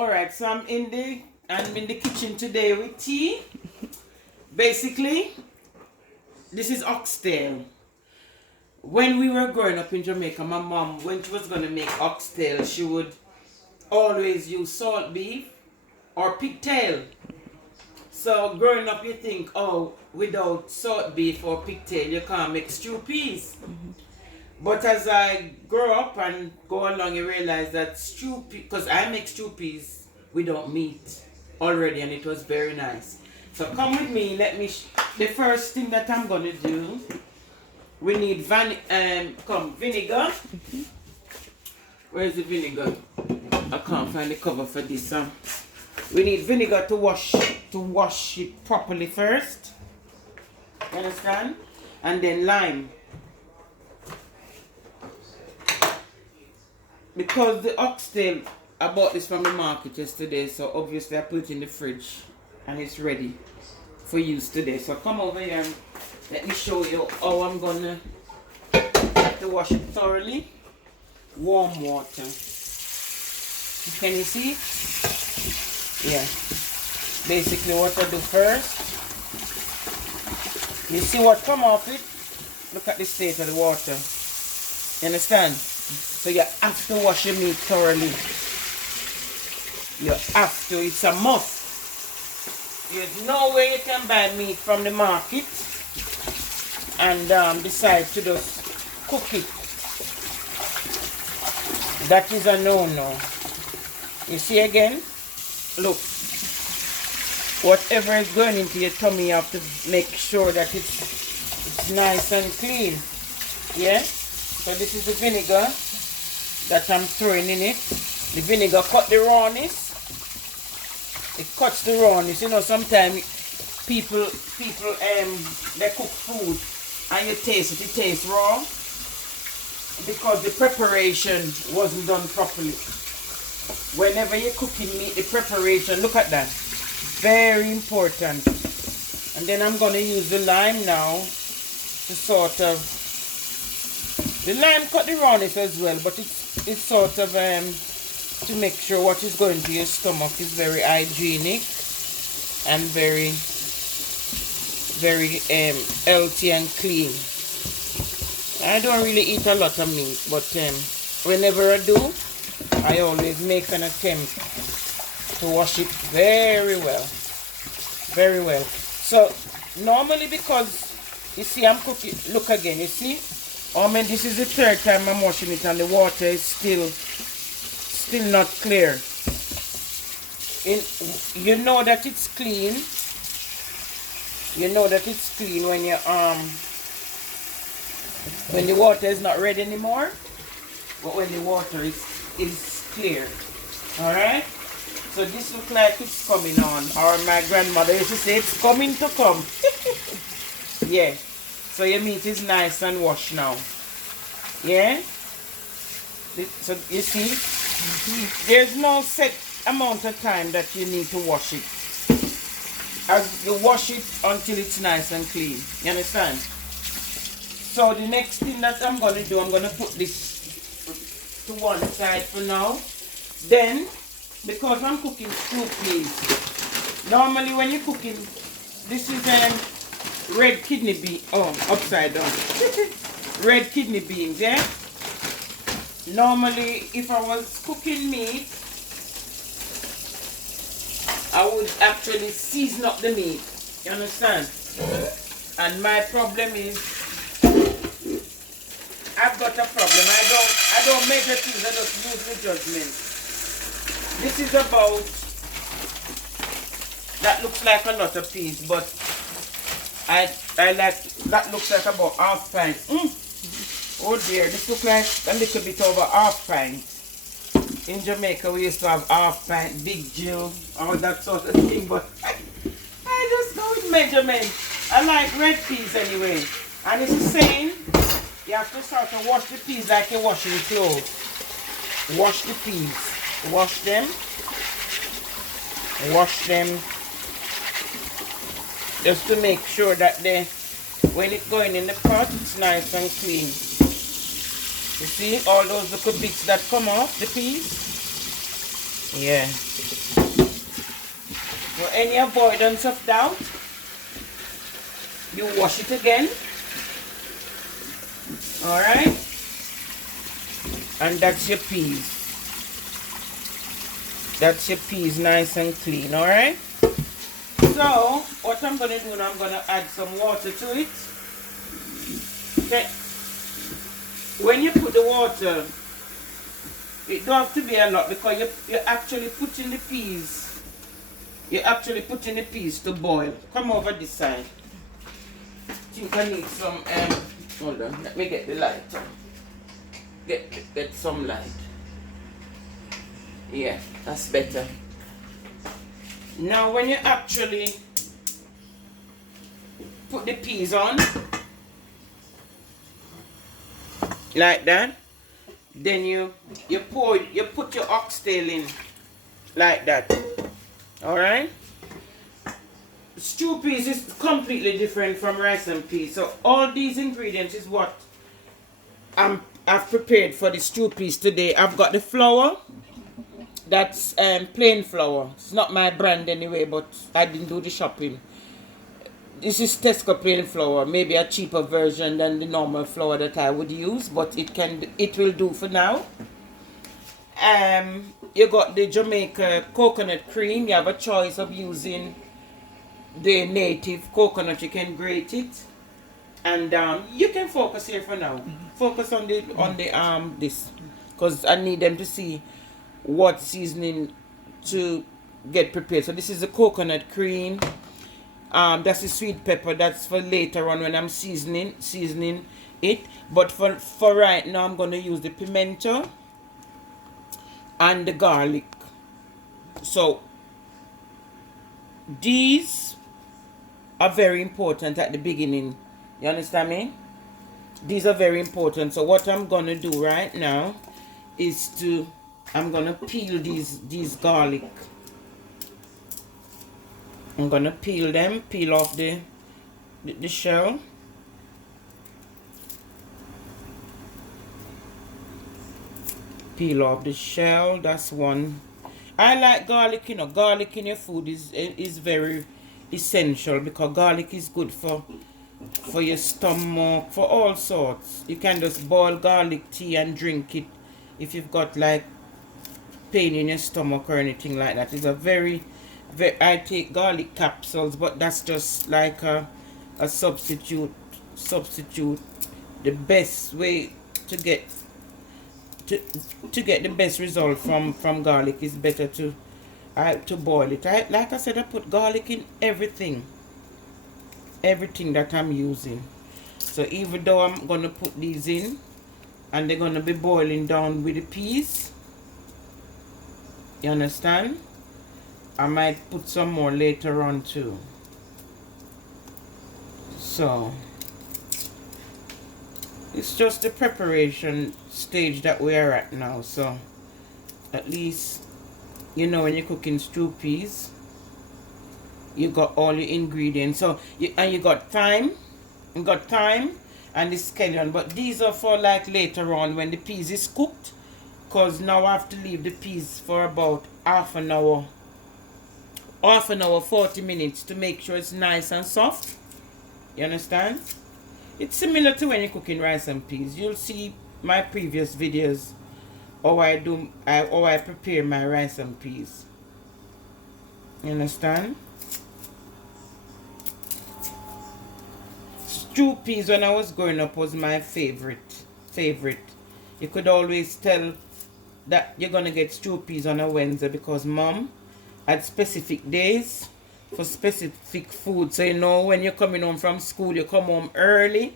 Alright, so I'm in the kitchen today with tea. Basically, this is oxtail. When we were growing up in Jamaica, my mom, when she was gonna make oxtail, she would always use salt beef or pigtail. So growing up you think, oh, without salt beef or pigtail you can't make stew peas. But as I grow up and go along, you realize that stew peas, because I make stew peas without meat already, and it was very nice. So come with me, the first thing that I'm going to do, we need vinegar. Where is the vinegar? I can't find the cover for this. We need vinegar to wash it properly first. You understand? And then lime. Because the oxtail, I bought this from the market yesterday, so obviously I put it in the fridge and it's ready for use today. So come over here and let me show you how I'm gonna have to wash it thoroughly. Warm water. Can you see? Yeah. Basically what I do first, you see what come off it? Look at the state of the water. You understand? So you have to wash your meat thoroughly. You have to, it's a must. There's no way you can buy meat from the market and decide to just cook it. That is a no-no. You see again? Look. Whatever is going into your tummy, you have to make sure that it's nice and clean. Yeah? So this is the vinegar that I'm throwing in it. The vinegar cut the rawness. It cuts the rawness. You know, sometimes people they cook food and you taste it tastes raw because the preparation wasn't done properly. Whenever you're cooking meat, the preparation, look at that. Very important. And then I'm going to use the lime now to sort of, the lime cut the rawness as well, but it's sort of to make sure what is going to your stomach is very hygienic and very healthy and clean. I don't really eat a lot of meat, but whenever I do, I always make an attempt to wash it very well. Very well. So normally, because you see I'm cooking, look again, you see? I mean, this is the third time I'm washing it and the water is still not clear. You know that it's clean. You know that it's clean when you when the water is not red anymore, but when the water is clear. Alright? So this looks like it's coming on. Or my grandmother used to say it's coming to come. Yeah. So your meat is nice and washed now. Yeah? So you see, there's no set amount of time that you need to wash it. As you wash it until it's nice and clean. You understand? So the next thing that I'm going to do, I'm going to put this to one side for now. Then, because I'm cooking stew peas, normally when you're cooking, this is red kidney bean. Oh, upside down. Red kidney beans, yeah? Normally, if I was cooking meat, I would actually season up the meat. You understand? And my problem is, I've got a problem. I don't measure things, I just use my judgment. This is about, that looks like a lot of peas, but I like, that looks like about half pint. Oh dear, this looks like a little bit over half pint. In Jamaica we used to have half pint, big Jill, all that sort of thing, but I just go with measurement. I like red peas anyway. And it's the same, you have to sort of wash the peas like you're washing clothes. Wash the peas. Wash them. Wash them. Just to make sure that when it's going in the pot, it's nice and clean. You see all those little bits that come off the peas? Yeah. For any avoidance of doubt, you wash it again. Alright? And that's your peas. That's your peas nice and clean, alright? So, what I'm going to do now, I'm going to add some water to it. Okay. When you put the water, it don't have to be a lot because you're actually putting the peas. You're actually putting the peas to boil. Come over this side. I think I need some, hold on, let me get the light. Get some light. Yeah, that's better. Now when you actually put the peas on, like that, then you put your oxtail in, like that. Alright? Stew peas is completely different from rice and peas. So all these ingredients is what I've prepared for the stew peas today. I've got the flour. That's plain flour. It's not my brand anyway, but I didn't do the shopping. This is Tesco plain flour, maybe a cheaper version than the normal flour that I would use, but it will do for now. You got the Jamaican coconut cream. You have a choice of using the native coconut. You can grate it, and you can focus here for now. Focus on the this, because I need them to see what seasoning to get prepared. So this is the coconut cream. That's the sweet pepper. That's for later on when I'm seasoning it. But for right now, I'm gonna use the pimento and the garlic. So these are very important at the beginning. You understand me? These are very important. So what I'm gonna do right now is I'm gonna peel these garlic. I'm gonna peel them, peel off the shell. Peel off the shell. That's one. I like garlic. You know, garlic in your food is very essential because garlic is good for your stomach, for all sorts. You can just boil garlic tea and drink it if you've got like pain in your stomach or anything like that. It's a very I take garlic capsules, but that's just like a substitute. The best way to get the best result from garlic is better to boil it. Like I said, I put garlic in everything that I'm using. So even though I'm gonna put these in and they're gonna be boiling down with the peas, you understand, I might put some more later on too. So it's just the preparation stage that we are at now. So at least you know when you're cooking stew peas, you got all your ingredients. So you got thyme, and the scallion. But these are for like later on when the peas is cooked, because now I have to leave the peas for about half an hour, 40 minutes to make sure it's nice and soft. You understand? It's similar to when you're cooking rice and peas. You'll see my previous videos how I prepare my rice and peas. You understand? Stew peas when I was growing up was my favorite. You could always tell that you're gonna get stew peas on a Wednesday because Mom had specific days for specific food. So you know when you're coming home from school, you come home early,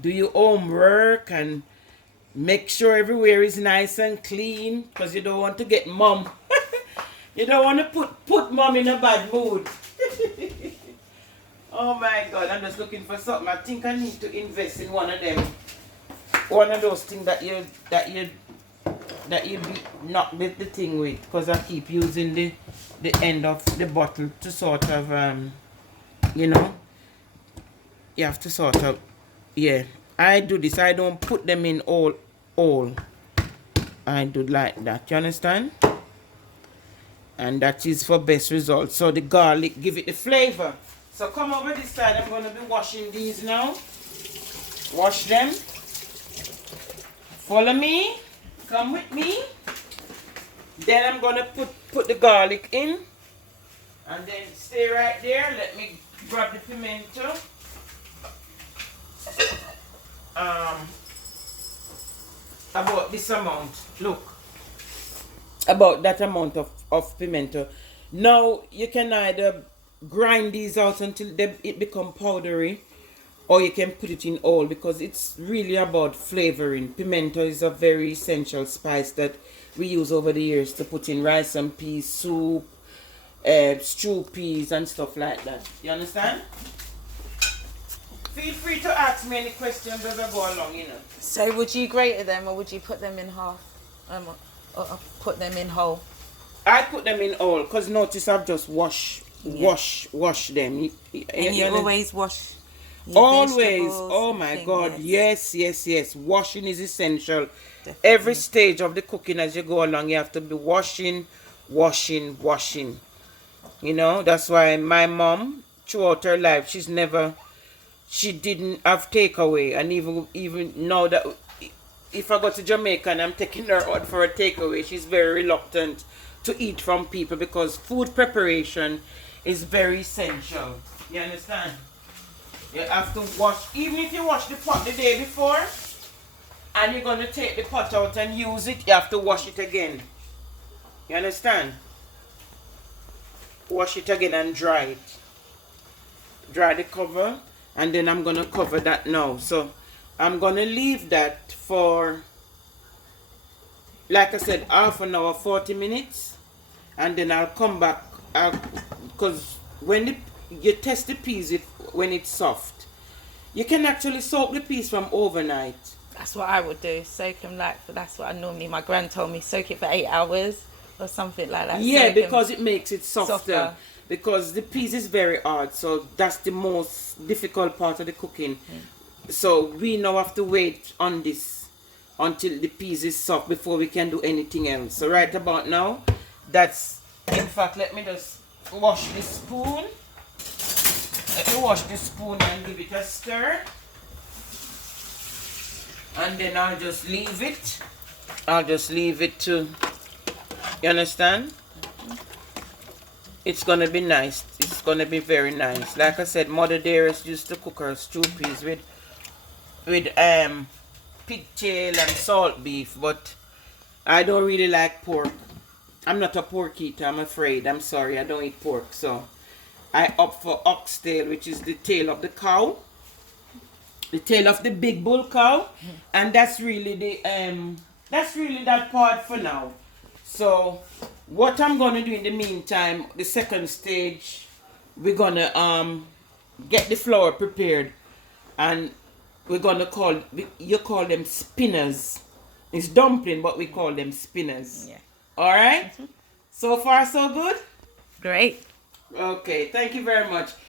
do your homework and make sure everywhere is nice and clean, because you don't want to get Mom you don't want to put Mom in a bad mood. Oh my God, I'm just looking for something. I think I need to invest in one of those things that you knock the thing with, because I keep using the end of the bottle to sort of you know, you have to sort of, yeah, I do this. I don't put them in all. I do like that. You understand? and that is for best results. So the garlic give it the flavor. So come over this side. I'm going to be washing these now. Wash them. Follow me. Come with me. Then I'm going to put the garlic in. And then stay right there. Let me grab the pimento. About this amount. Look. About that amount of pimento. Now you can either grind these out until it become powdery, or you can put it in oil, because it's really about flavoring. Pimento is a very essential spice that we use over the years to put in rice and peas soup, stew peas and stuff like that. You understand? Feel free to ask me any questions as I go along, you know. So would you grate them, or would you put them in half? Or put them in whole? I put them in whole, because notice I've just wash them. And you always wash your always. vegetables. Oh my God. Yes. Washing is essential. Definitely. Every stage of the cooking as you go along, you have to be washing. You know, that's why my mom, throughout her life, she didn't have takeaway. And even now that if I go to Jamaica and I'm taking her out for a takeaway, she's very reluctant to eat from people, because food preparation is very essential. You understand? You have to wash, even if you wash the pot the day before and you're going to take the pot out and use it, you have to wash it again. You understand? Wash it again and dry it. Dry the cover, and then I'm going to cover that now. So I'm going to leave that for, like I said, half an hour, 40 minutes. And then I'll come back, because when you test the peas when it's soft, you can actually soak the peas from overnight. That's what I would do. Soak them that's what I normally, my gran told me, soak it for 8 hours or something like that. Yeah, soak because it makes it softer. Because the peas is very hard, so that's the most difficult part of the cooking. So we now have to wait on this until the peas is soft before we can do anything else. So right about now, that's, in fact, let me just wash this spoon. Let me wash this spoon and give it a stir. And then I'll just leave it. To, you understand? It's gonna be nice. It's gonna be very nice. Like I said, Mother Dearest used to cook her stew peas with pigtail and salt beef, but I don't really like pork. I'm not a pork eater, I'm afraid. I'm sorry, I don't eat pork. So I opt for oxtail, which is the tail of the cow. The tail of the big bull cow. And that's really that part for now. So what I'm gonna do in the meantime, the second stage, we're gonna get the flour prepared, and we're gonna call them spinners. It's dumpling, but we call them spinners. Yeah. All right. So far, so good. Great. Okay. Thank you very much.